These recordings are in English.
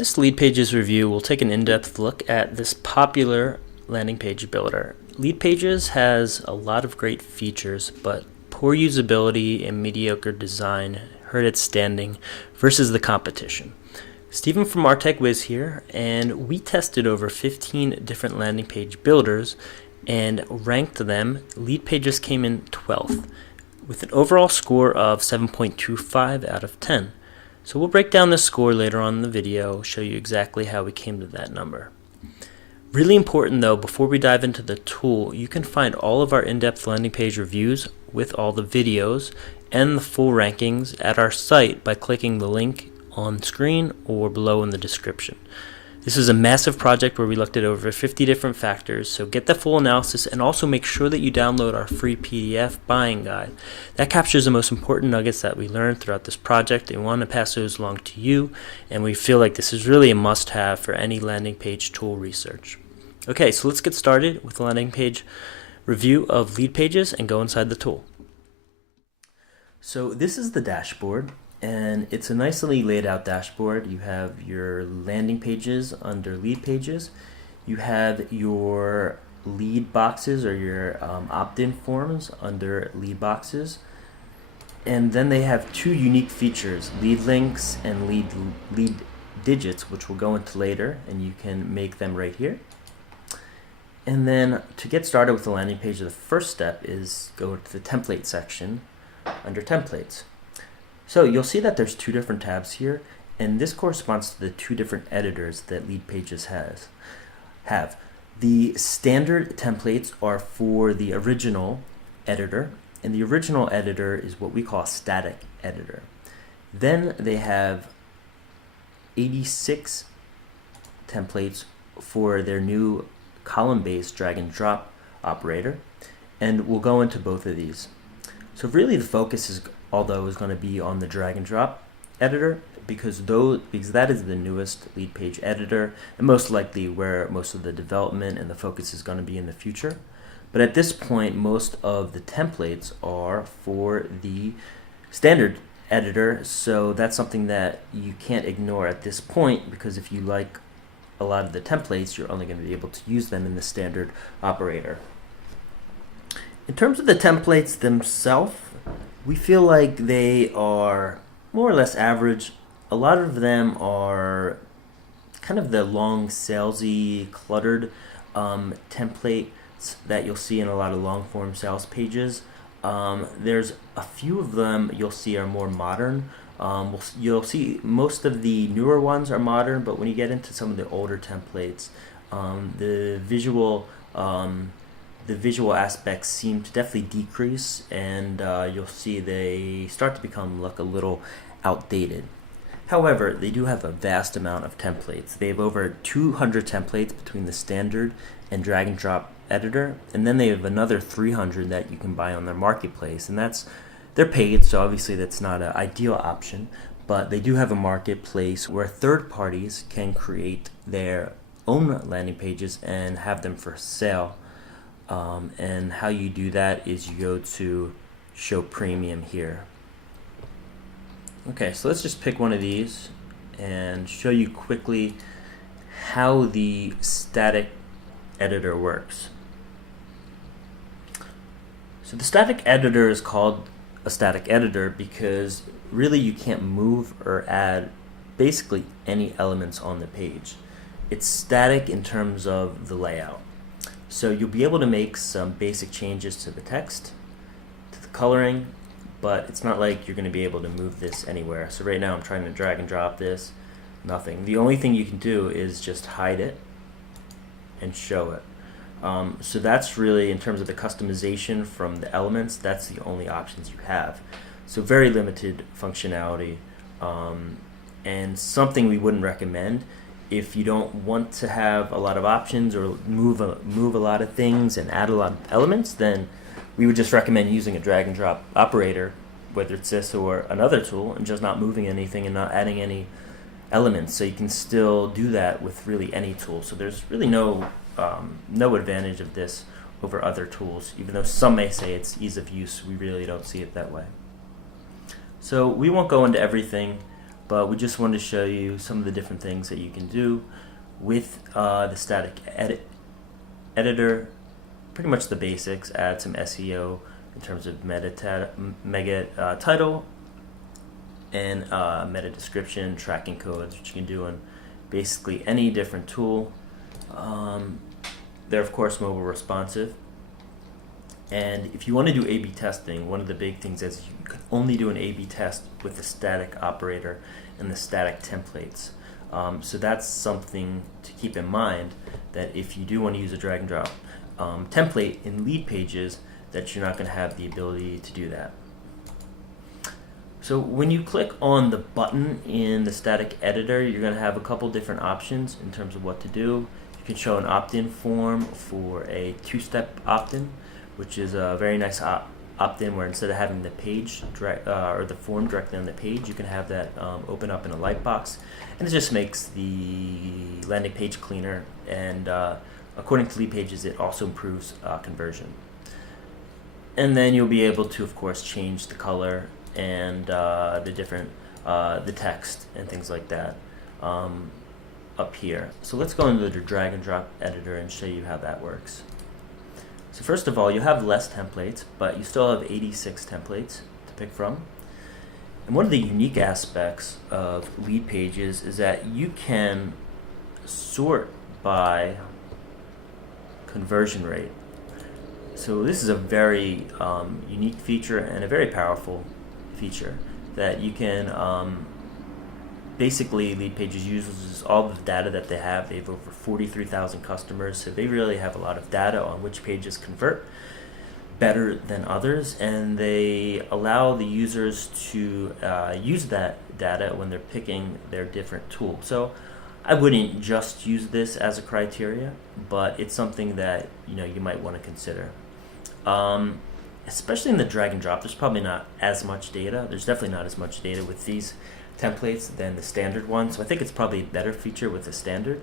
This Leadpages review will take an in-depth look at this popular landing page builder. Leadpages has a lot of great features, but poor usability and mediocre design hurt its standing versus the competition. Stephen from MarTech Wiz here, and we tested over 15 different landing page builders and ranked them. Leadpages came in 12th with an overall score of 7.25 out of 10. So we'll break down this score later on in the video, show you exactly how we came to that number. Really important though, before we dive into the tool, you can find all of our in-depth landing page reviews with all the videos and the full rankings at our site by clicking the link on screen or below in the description. This is a massive project where we looked at over 50 different factors, so get the full analysis and also make sure that you download our free PDF buying guide. That captures the most important nuggets that we learned throughout this project, and we want to pass those along to you, and we feel like this is really a must-have for any landing page tool research. Okay, so let's get started with the landing page review of Leadpages and go inside the tool. So this is the dashboard, and it's a nicely laid out dashboard. You have your landing pages under Leadpages. You have your lead boxes or your opt-in forms under lead boxes. And then they have two unique features, lead links and lead digits, which we'll go into later, and you can make them right here. And then to get started with the landing page, the first step is go to the template section under templates. So you'll see that there's two different tabs here, and this corresponds to the two different editors that Leadpages have. The standard templates are for the original editor, and the original editor is what we call a static editor. Then they have 86 templates for their new column-based drag and drop operator, and we'll go into both of these. So really the focus is going to be on the drag and drop editor because that is the newest lead page editor and most likely where most of the development and the focus is going to be in the future. But at this point, most of the templates are for the standard editor, so that's something that you can't ignore at this point, because if you like a lot of the templates, you're only going to be able to use them in the standard operator. In terms of the templates themselves, we feel like they are more or less average. A lot of them are kind of the long, salesy, cluttered templates that you'll see in a lot of long-form sales pages. There's a few of them you'll see are more modern. You'll see most of the newer ones are modern, but when you get into some of the older templates, the visual aspects seem to definitely decrease, and you'll see they start to look a little outdated. However, they do have a vast amount of templates. They have over 200 templates between the standard and drag and drop editor, and then they have another 300 that you can buy on their marketplace, and they're paid, so obviously that's not an ideal option, but they do have a marketplace where third parties can create their own landing pages and have them for sale. And how you do that is you go to show premium here. Okay, so let's just pick one of these and show you quickly how the static editor works. So the static editor is called a static editor because really you can't move or add basically any elements on the page. It's static in terms of the layout. So you'll be able to make some basic changes to the text, to the coloring, but it's not like you're going to be able to move this anywhere. So right now I'm trying to drag and drop this, nothing. The only thing you can do is just hide it and show it. So that's really, in terms of the customization from the elements, that's the only options you have. So very limited functionality, and something we wouldn't recommend. If you don't want to have a lot of options or move a lot of things and add a lot of elements, then we would just recommend using a drag and drop operator, whether it's this or another tool, and just not moving anything and not adding any elements. So you can still do that with really any tool. So there's really no advantage of this over other tools, even though some may say it's ease of use. We really don't see it that way. So we won't go into everything. but we just wanted to show you some of the different things that you can do with the static editor. Pretty much the basics. Add some SEO in terms of mega title and meta description, tracking codes, which you can do on basically any different tool. They're of course mobile responsive. And if you want to do A/B testing, one of the big things is you can only do an A/B test with the static operator and the static templates. So that's something to keep in mind, that if you do want to use a drag and drop template in Leadpages, that you're not going to have the ability to do that. So when you click on the button in the static editor, you're going to have a couple different options in terms of what to do. You can show an opt-in form for a two-step opt-in, which is a very nice opt-in where instead of having the page or the form directly on the page, you can have that open up in a lightbox, and it just makes the landing page cleaner. And according to Leadpages, it also improves conversion. And then you'll be able to, of course, change the color and the text and things like that up here. So let's go into the drag and drop editor and show you how that works. So first of all, you have less templates, but you still have 86 templates to pick from. And one of the unique aspects of Leadpages is that you can sort by conversion rate. So this is a very unique feature and a very powerful feature that you can basically, Leadpages uses all the data that they have. They have over 43,000 customers, so they really have a lot of data on which pages convert better than others, and they allow the users to use that data when they're picking their different tools. So I wouldn't just use this as a criteria, but it's something that you might want to consider. Especially in the drag and drop, there's probably not as much data. There's definitely not as much data with these templates than the standard one, so I think it's probably a better feature with the standard.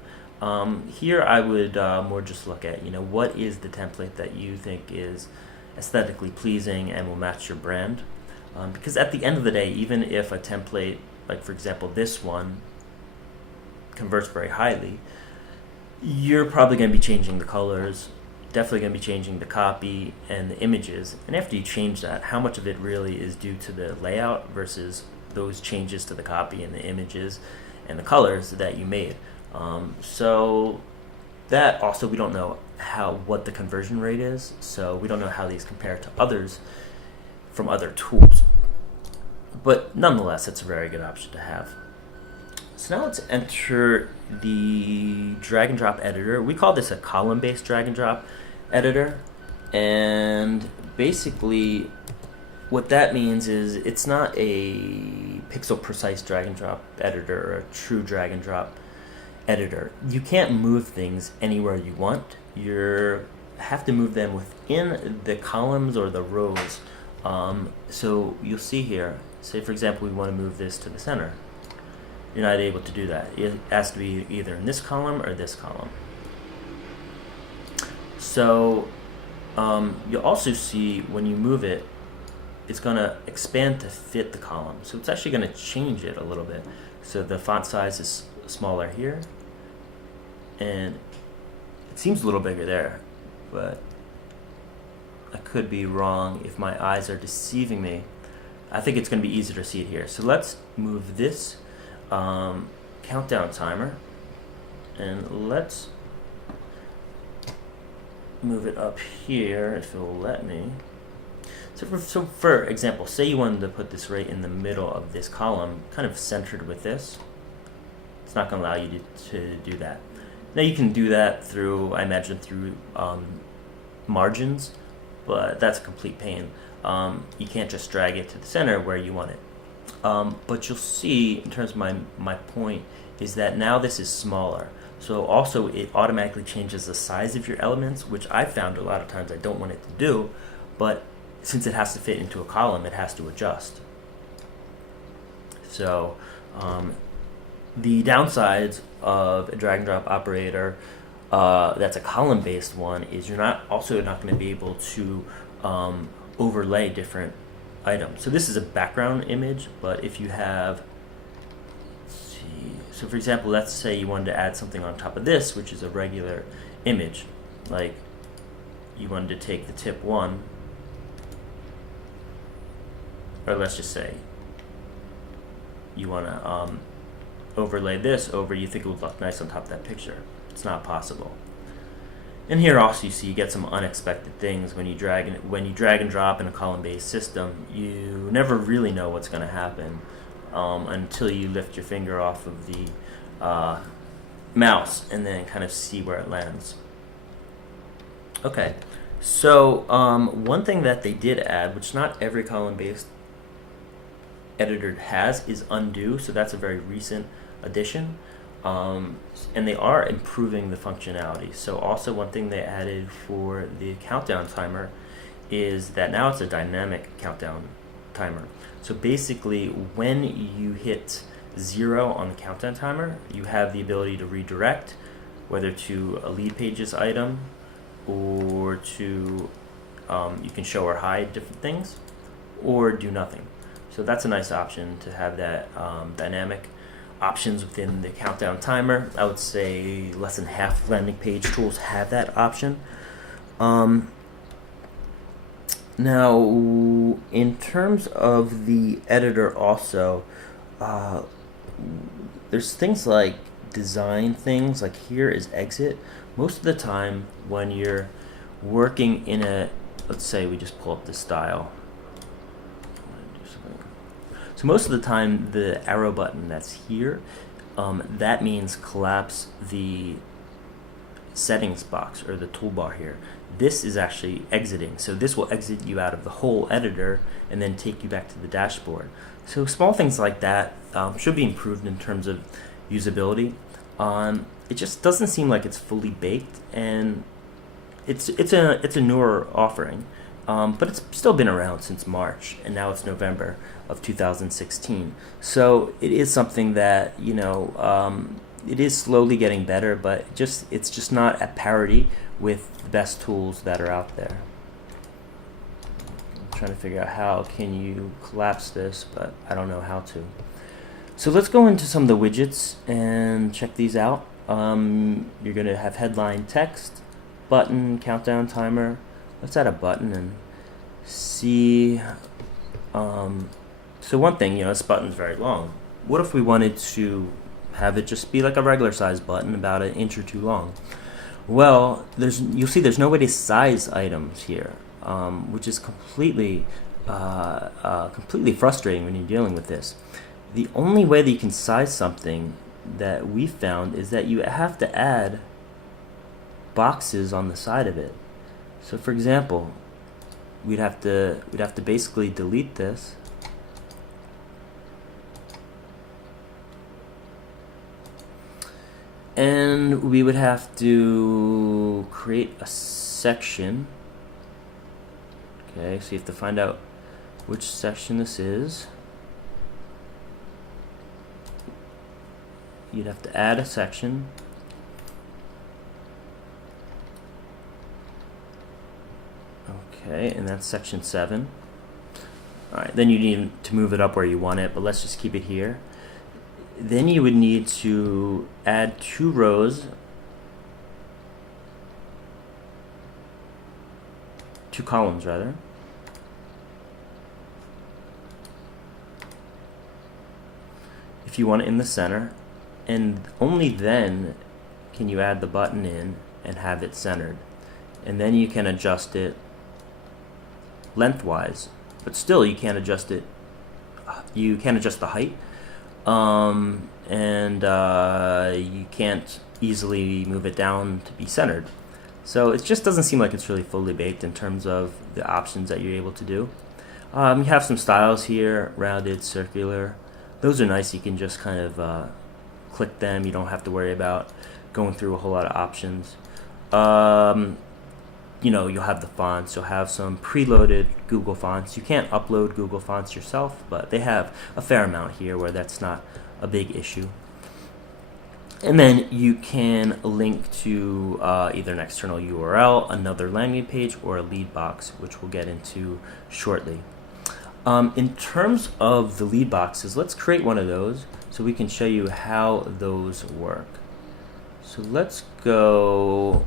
Here I would more just look at what is the template that you think is aesthetically pleasing and will match your brand, because at the end of the day, even if a template, like for example this one, converts very highly, you're probably going to be changing the colors, definitely going to be changing the copy and the images, and after you change that, how much of it really is due to the layout versus those changes to the copy and the images and the colors that you made. So that also, we don't know what the conversion rate is, so we don't know how these compare to others from other tools, but nonetheless it's a very good option to have. So now let's enter the drag and drop editor. We call this a column-based drag and drop editor, and basically what that means is it's not a pixel precise drag and drop editor or a true drag and drop editor. You can't move things anywhere you want. You have to move them within the columns or the rows. So you'll see here, say for example we want to move this to the center. You're not able to do that. It has to be either in this column or this column. So you'll also see when you move it, it's going to expand to fit the column. So it's actually going to change it a little bit. So the font size is smaller here, and it seems a little bigger there, but I could be wrong if my eyes are deceiving me. I think it's going to be easier to see it here. So let's move this countdown timer, and let's move it up here if it will let me. So for example, say you wanted to put this right in the middle of this column, kind of centered with this. It's not going to allow you to do that. Now you can do that through, I imagine, through margins, but that's a complete pain. You can't just drag it to the center where you want it. But you'll see, in terms of my point, is that now this is smaller. So also it automatically changes the size of your elements, which I found a lot of times I don't want it to do, but since it has to fit into a column, it has to adjust. So the downsides of a drag and drop operator that's a column-based one is you're not going to be able to overlay different items. So this is a background image, but if you have So for example, let's say you wanted to add something on top of this, which is a regular image. Like you wanted to take the tip 1, or let's just say you want to overlay this over, you think it would look nice on top of that picture. It's not possible. And here also you see you get some unexpected things when you drag and drop in a column-based system. You never really know what's going to happen until you lift your finger off of the mouse and then kind of see where it lands. Okay, so one thing that they did add, which not every column-based editor has, is undo. So that's a very recent addition. And they are improving the functionality. So also one thing they added for the countdown timer is that now it's a dynamic countdown timer. So basically when you hit 0 on the countdown timer, you have the ability to redirect, whether to a Leadpages item or to, you can show or hide different things, or do nothing. So that's a nice option to have that dynamic options within the countdown timer. I would say less than half landing page tools have that option. Now, in terms of the editor also, there's things like design things, like here is exit. Most of the time when you're working in a, let's say we just pull up the style. So most of the time, the arrow button that's here, that means collapse the settings box or the toolbar here. This is actually exiting. So this will exit you out of the whole editor and then take you back to the dashboard. So small things like that should be improved in terms of usability. It just doesn't seem like it's fully baked, and it's a newer offering. But it's still been around since March, and now it's November of 2016. So it is something that, you know, it is slowly getting better, but it's just not at parity with the best tools that are out there. I'm trying to figure out how can you collapse this, but I don't know how to. So let's go into some of the widgets and check these out. You're going to have headline text, button, countdown timer. Let's add a button and see. So one thing, you know, this button's very long. What if we wanted to have it just be like a regular size button, about an inch or two long? Well, you'll see there's no way to size items here, which is completely frustrating when you're dealing with this. The only way that you can size something that we found is that you have to add boxes on the side of it. So for example, we'd have to basically delete this. And we would have to create a section. Okay, so you have to find out which section this is. You'd have to add a section. Okay, and that's section 7. Alright, then you need to move it up where you want it, but let's just keep it here. Then you would need to add 2 rows, 2 columns rather. If you want it in the center, and only then can you add the button in and have it centered. And then you can adjust it lengthwise, but still you can't adjust it. You can't adjust the height, and you can't easily move it down to be centered. So it just doesn't seem like it's really fully baked in terms of the options that you're able to do. You have some styles here: rounded, circular. Those are nice. You can just kind of click them. You don't have to worry about going through a whole lot of options. You know, you'll have the fonts. You'll have some preloaded Google fonts. You can't upload Google fonts yourself, but they have a fair amount here where that's not a big issue. And then you can link to either an external URL, another landing page, or a lead box, which we'll get into shortly. In terms of the lead boxes, let's create one of those so we can show you how those work. So let's go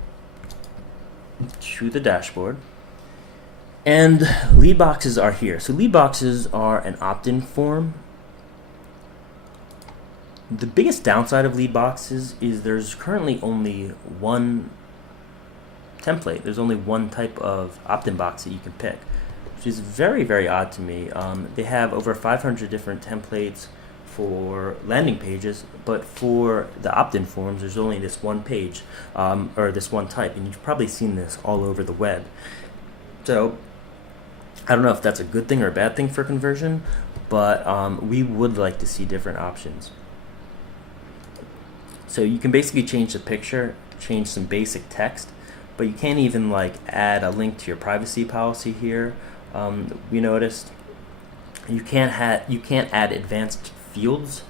to the dashboard. And lead boxes are here. So lead boxes are an opt-in form. The biggest downside of lead boxes is there's currently only one template. There's only one type of opt-in box that you can pick, which is very, very odd to me. They have over 500 different templates for landing pages, but for the opt-in forms, there's only this one page, or this one type, and you've probably seen this all over the web. So I don't know if that's a good thing or a bad thing for conversion, but we would like to see different options. So you can basically change the picture, change some basic text, but you can't even like add a link to your privacy policy here. We noticed you can't add advanced fields.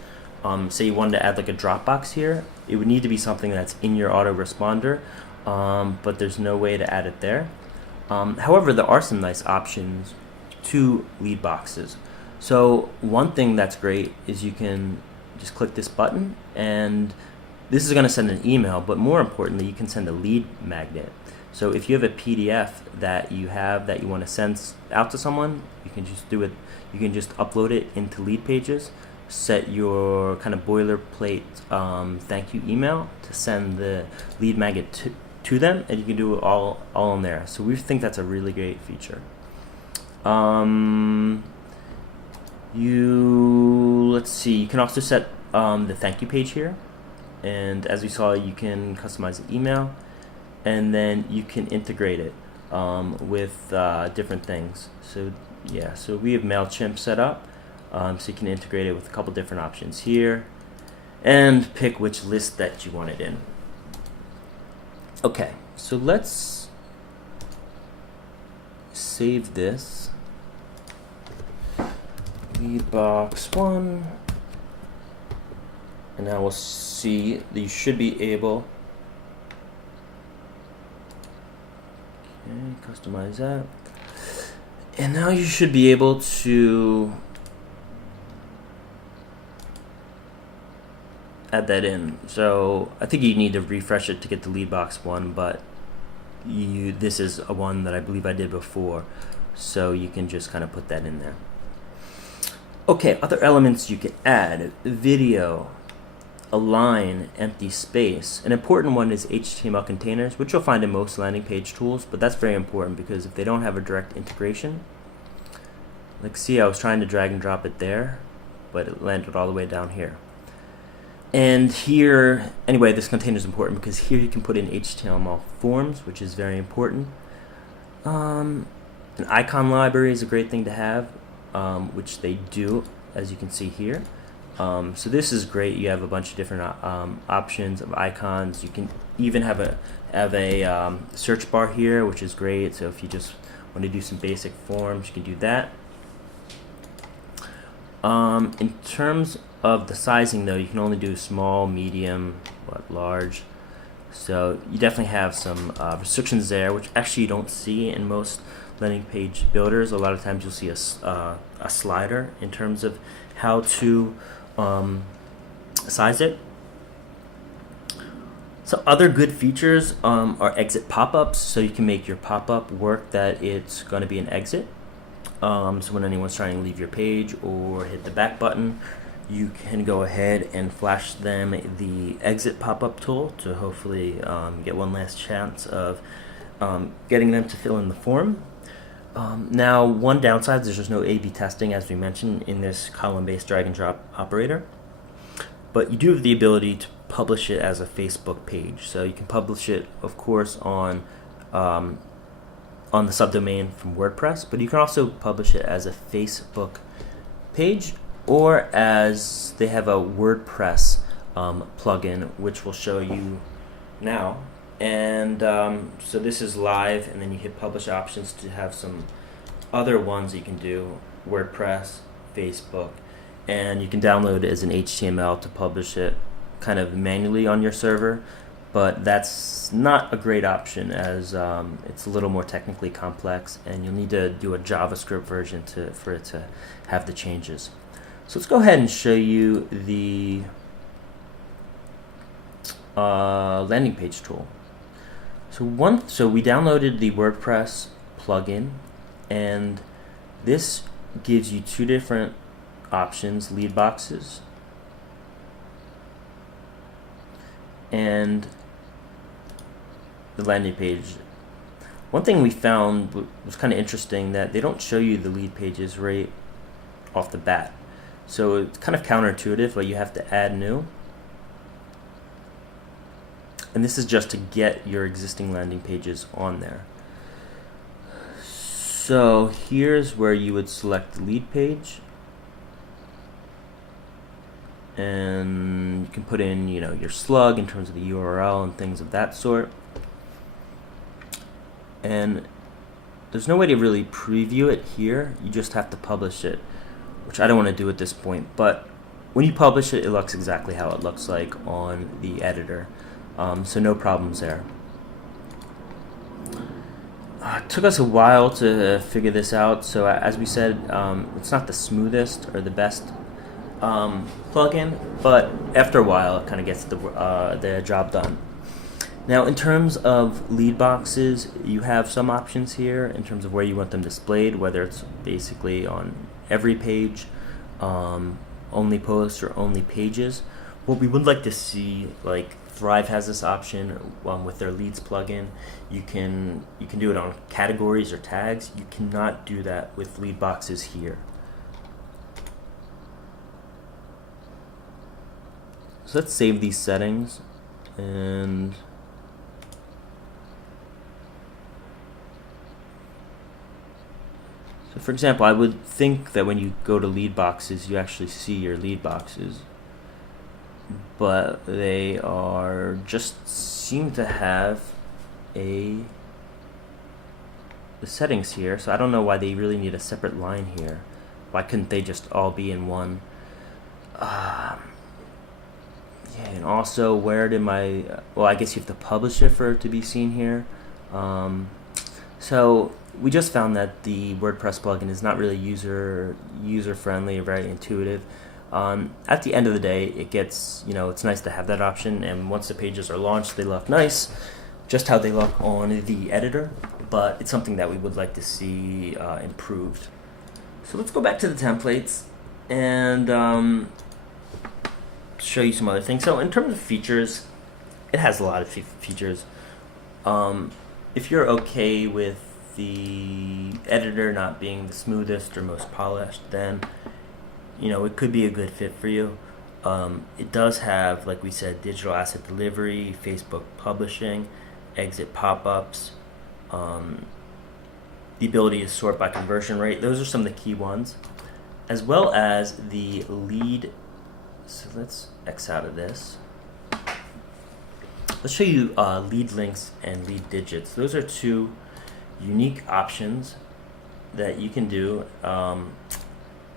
Say you wanted to add like a Dropbox here, it would need to be something that's in your autoresponder, but there's no way to add it there. However, there are some nice options to lead boxes. So one thing that's great is you can just click this button, and this is going to send an email, but more importantly, you can send a lead magnet. So if you have a PDF that you want to send out to someone, you can just do it. You can just upload it into Leadpages, set your kind of boilerplate thank you email to send the lead magnet to them, and you can do it all in there. So we think that's a really great feature. Let's see. You can also set the thank you page here. And as we saw, you can customize the email, and then you can integrate it with different things. So yeah, so we have MailChimp set up, so you can integrate it with a couple different options here, and pick which list that you want it in. Okay, so let's save this. Leadbox1. And now we'll see that you should be able, okay, customize that. And now you should be able to add that in. So I think you need to refresh it to get the Leadbox one, but this is a one that I believe I did before, so you can just kind of put that in there. Okay, other elements you can add: video, align, empty space. An important one is HTML containers, which you'll find in most landing page tools, but that's very important because if they don't have a direct integration, like see, I was trying to drag and drop it there, but it landed all the way down here. And here, anyway, this container is important because here you can put in HTML forms, which is very important. An icon library is a great thing to have, which they do, as you can see here. So this is great. You have a bunch of different options of icons. You can even have a search bar here, which is great. So if you just want to do some basic forms, you can do that. In terms of the sizing, though, you can only do small, medium, large. So you definitely have some restrictions there, which actually you don't see in most landing page builders. A lot of times you'll see a slider in terms of how to size it. So other good features are exit pop-ups, so you can make your pop-up work that it's going to be an exit. So when anyone's trying to leave your page or hit the back button, you can go ahead and flash them the exit pop-up tool to hopefully get one last chance of getting them to fill in the form. Now, one downside is there's no A/B testing, as we mentioned, in this column-based drag and drop operator, but you do have the ability to publish it as a Facebook page. So you can publish it, of course, on the subdomain from WordPress, but you can also publish it as a Facebook page, or as they have a WordPress plugin, which we'll show you now. And so this is live, and then you hit publish options to have some other ones you can do: WordPress, Facebook, and you can download it as an HTML to publish it kind of manually on your server. but that's not a great option as it's a little more technically complex, and you'll need to do a JavaScript version for it to have the changes. So let's go ahead and show you the landing page tool. So we downloaded the WordPress plugin, and this gives you two different options: lead boxes and the landing page. One thing we found was kind of interesting, that they don't show you the lead pages right off the bat. So it's kind of counterintuitive, but you have to add new. And this is just to get your existing landing pages on there. So here's where you would select the lead page, and you can put in, your slug in terms of the URL and things of that sort. And there's no way to really preview it here. You just have to publish it, which I don't want to do at this point. But when you publish it, it looks exactly how it looks like on the editor. So no problems there. It took us a while to figure this out. So as we said, it's not the smoothest or the best plugin, but after a while it kind of gets the job done. Now, in terms of lead boxes, you have some options here in terms of where you want them displayed, whether it's basically on every page, only posts, or only pages. What we would like to see, like Thrive has this option with their leads plugin. You can do it on categories or tags. You cannot do that with lead boxes here. So let's save these settings, and so for example, I would think that when you go to lead boxes, you actually see your lead boxes, but they just seem to have the settings here. So I don't know why they really need a separate line here. Why couldn't they just all be in one? Yeah, and also, where did well, I guess you have to publish it for it to be seen here. So we just found that the WordPress plugin is not really user friendly or very intuitive. At the end of the day, it gets, it's nice to have that option, and once the pages are launched, they look nice, just how they look on the editor, but it's something that we would like to see improved. So let's go back to the templates and show you some other things. So in terms of features, it has a lot of features. If you're okay with the editor not being the smoothest or most polished, then it could be a good fit for you. It does have, like we said, digital asset delivery, Facebook publishing, exit pop-ups, the ability to sort by conversion rate. Those are some of the key ones, as well as the lead. So let's X out of this. Let's show you lead links and lead digits. Those are two unique options that you can do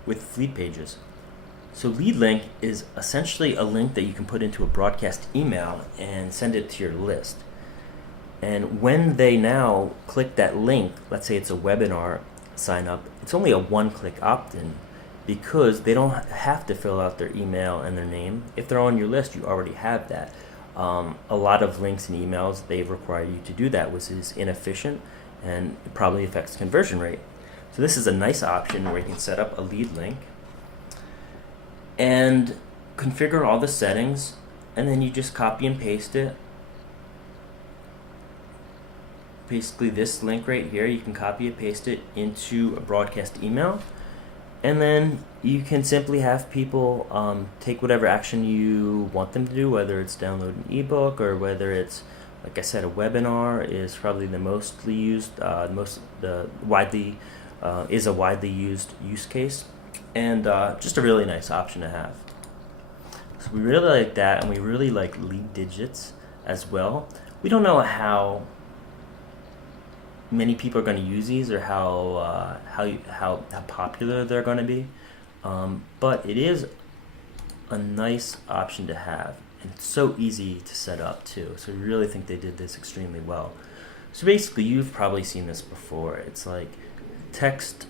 with lead pages. So lead link is essentially a link that you can put into a broadcast email and send it to your list. And when they now click that link, let's say it's a webinar sign up, it's only a one-click opt-in, because they don't have to fill out their email and their name. If they're on your list, you already have that. A lot of links and emails, they require you to do that, which is inefficient and it probably affects conversion rate. So this is a nice option where you can set up a lead link and configure all the settings, and then you just copy and paste it. Basically this link right here, you can copy and paste it into a broadcast email, and then you can simply have people take whatever action you want them to do, whether it's download an ebook or whether it's, like I said, a webinar is probably the mostly used, widely used use case, and just a really nice option to have. So we really like that, and we really like lead digits as well. We don't know how many people are going to use these or how popular they're going to be, but it is a nice option to have. And it's so easy to set up too. So we really think they did this extremely well. So basically, you've probably seen this before. It's like text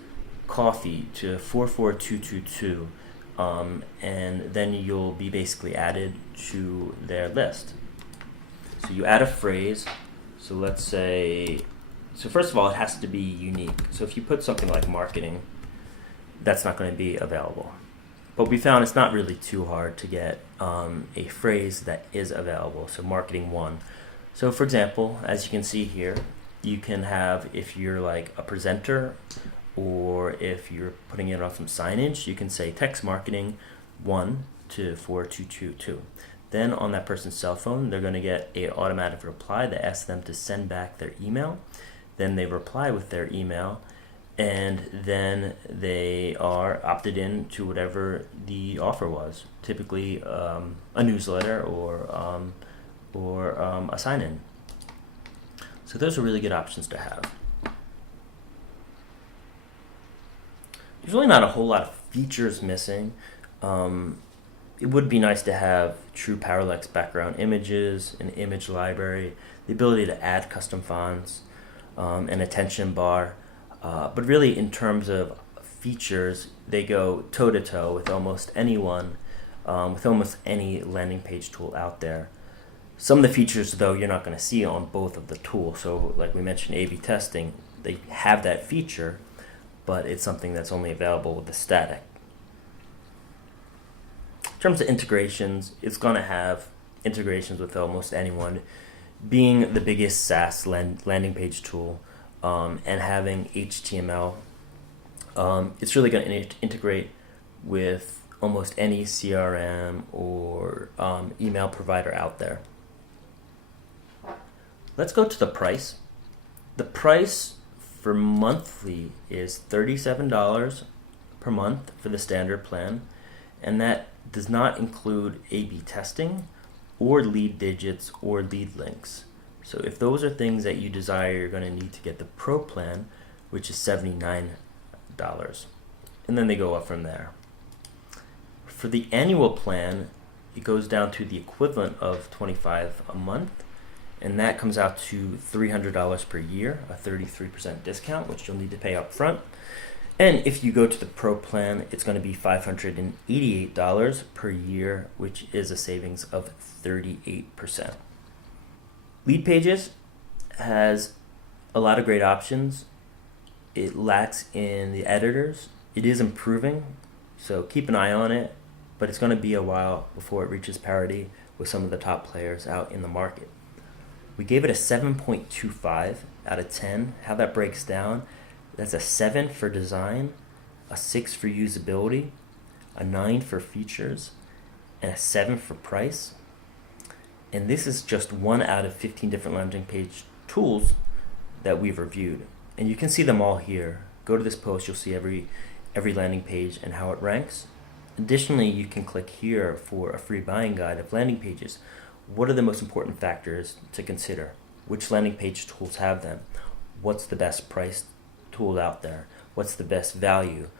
coffee to 44222, and then you'll be basically added to their list. So you add a phrase. So let's say, so first of all, it has to be unique. So if you put something like marketing, that's not going to be available. But we found it's not really too hard to get a phrase that is available. So marketing one. So for example, as you can see here, you can have, if you're like a presenter or if you're putting it on some signage, you can say text marketing 1 to 4222. Then on that person's cell phone, they're going to get an automatic reply that asks them to send back their email. Then they reply with their email, and then they are opted in to whatever the offer was, typically a newsletter or a sign-in. So those are really good options to have. There's really not a whole lot of features missing. It would be nice to have true parallax background images, an image library, the ability to add custom fonts, an attention bar. But really, in terms of features, they go toe-to-toe with almost anyone, with almost any landing page tool out there. Some of the features, though, you're not going to see on both of the tools. So like we mentioned, A/B testing, they have that feature, but it's something that's only available with the static. In terms of integrations, it's going to have integrations with almost anyone. Being the biggest SaaS landing page tool and having HTML, it's really going to integrate with almost any CRM or email provider out there. Let's go to the price. The price for monthly is $37 per month for the standard plan, and that does not include A/B testing or lead digits or lead links. So if those are things that you desire, you're going to need to get the Pro plan, which is $79. And then they go up from there. For the annual plan, it goes down to the equivalent of $25 a month, and that comes out to $300 per year, a 33% discount, which you'll need to pay up front. And if you go to the Pro plan, it's going to be $588 per year, which is a savings of 38%. Leadpages has a lot of great options. It lacks in the editors. It is improving, so keep an eye on it, but it's going to be a while before it reaches parity with some of the top players out in the market. We gave it a 7.25 out of 10. How that breaks down, that's a 7 for design, a 6 for usability, a 9 for features, and a 7 for price. And this is just 1 out of 15 different landing page tools that we've reviewed. And you can see them all here. Go to this post, you'll see every landing page and how it ranks. Additionally, you can click here for a free buying guide of landing pages. What are the most important factors to consider? Which landing page tools have them? What's the best priced tool out there? What's the best value?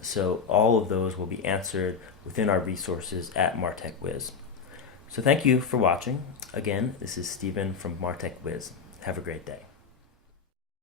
So all of those will be answered within our resources at MarTech Wiz. So thank you for watching. Again, this is Steven from MarTech Wiz. Have a great day.